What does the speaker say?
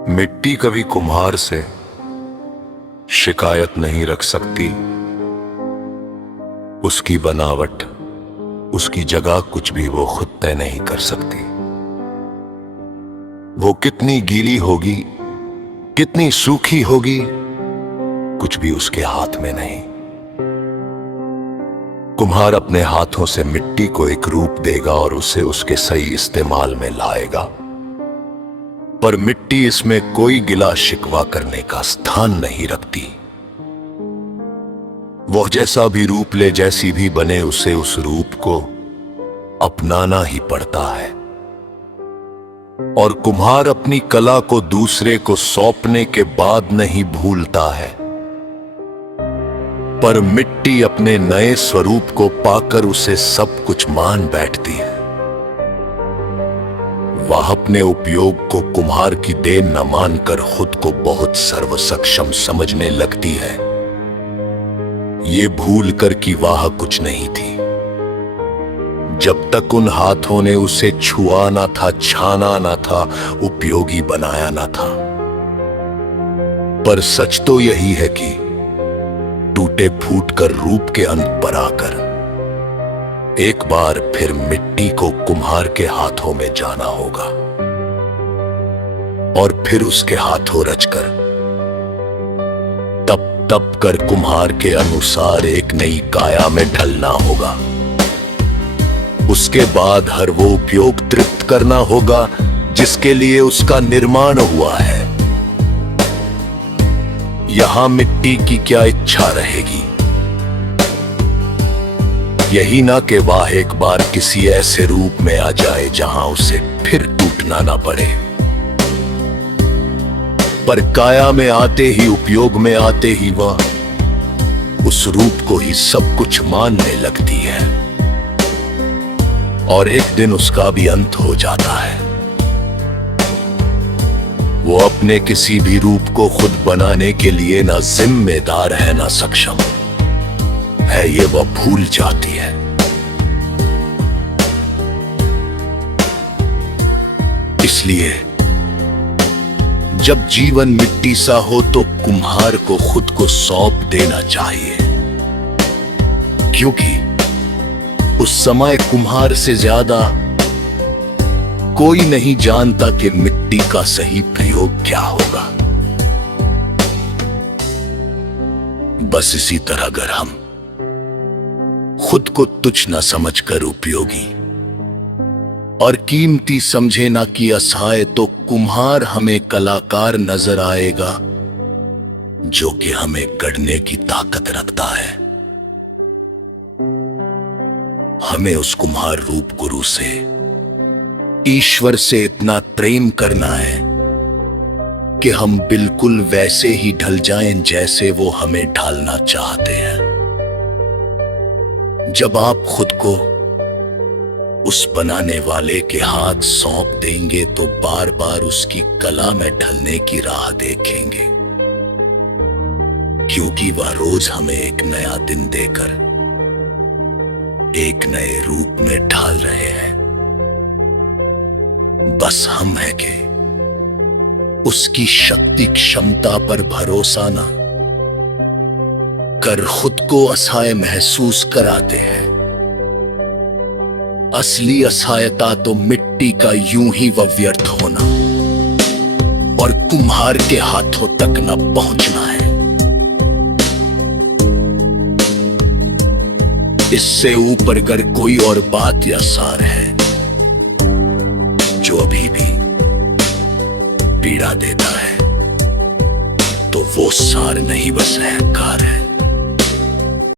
मिट्टी कभी कुम्हार से शिकायत नहीं रख सकती। उसकी बनावट, उसकी जगह कुछ भी वो खुद तय नहीं कर सकती। वो कितनी गीली होगी, कितनी सूखी होगी, कुछ भी उसके हाथ में नहीं। कुम्हार अपने हाथों से मिट्टी को एक रूप देगा और उसे उसके सही इस्तेमाल में लाएगा, पर मिट्टी इसमें कोई गिला शिकवा करने का स्थान नहीं रखती। वो जैसा भी रूप ले, जैसी भी बने, उसे उस रूप को अपनाना ही पड़ता है। और कुम्हार अपनी कला को दूसरे को सौंपने के बाद नहीं भूलता है, पर मिट्टी अपने नए स्वरूप को पाकर उसे सब कुछ मान बैठती है। वह अपने उपयोग को कुम्हार की देन न मानकर खुद को बहुत सर्वसक्षम समझने लगती है, ये भूल कर कि वह कुछ नहीं थी। जब तक उन हाथों ने उसे छुआ ना था, छाना ना था, उपयोगी बनाया ना था। पर सच तो यही है कि टूटे फूट कर रूप के अंत पर आकर एक बार फिर मिट्टी को कुम्हार के हाथों में जाना होगा और फिर उसके हाथों रचकर तप तप कर कुम्हार के अनुसार एक नई काया में ढलना होगा। उसके बाद हर वो उपयोग तृप्त करना होगा जिसके लिए उसका निर्माण हुआ है। यहां मिट्टी की क्या इच्छा रहेगी? यही ना कि वह एक बार किसी ऐसे रूप में आ जाए जहां उसे फिर टूटना ना पड़े, पर काया में आते ही, उपयोग में आते ही वह उस रूप को ही सब कुछ मानने लगती है और एक दिन उसका भी अंत हो जाता है। वो अपने किसी भी रूप को खुद बनाने के लिए ना जिम्मेदार है ना सक्षम है, ये वह भूल जाती है। इसलिए जब जीवन मिट्टी सा हो तो कुम्हार को खुद को सौंप देना चाहिए, क्योंकि उस समय कुम्हार से ज्यादा कोई नहीं जानता कि मिट्टी का सही प्रयोग क्या होगा। बस इसी तरह अगर हम खुद को तुच्छ न समझकर उपयोगी और कीमती समझे ना कि असहाय, तो कुम्हार हमें कलाकार नजर आएगा जो कि हमें गढ़ने की ताकत रखता है। हमें उस कुम्हार रूप गुरु से, ईश्वर से इतना प्रेम करना है कि हम बिल्कुल वैसे ही ढल जाएं जैसे वो हमें ढालना चाहते हैं। जब आप खुद को उस बनाने वाले के हाथ सौंप देंगे तो बार बार उसकी कला में ढलने की राह देखेंगे, क्योंकि वह रोज हमें एक नया दिन देकर एक नए रूप में ढाल रहे हैं। बस हम है कि उसकी शक्ति क्षमता पर भरोसा ना कर खुद को असहाय महसूस कराते हैं। असली असहायता तो मिट्टी का यूं ही व्यर्थ होना और कुम्हार के हाथों तक न पहुंचना है। इससे ऊपर अगर कोई और बात या सार है जो अभी भी पीड़ा देता है, तो वो सार नहीं बस अहंकार है।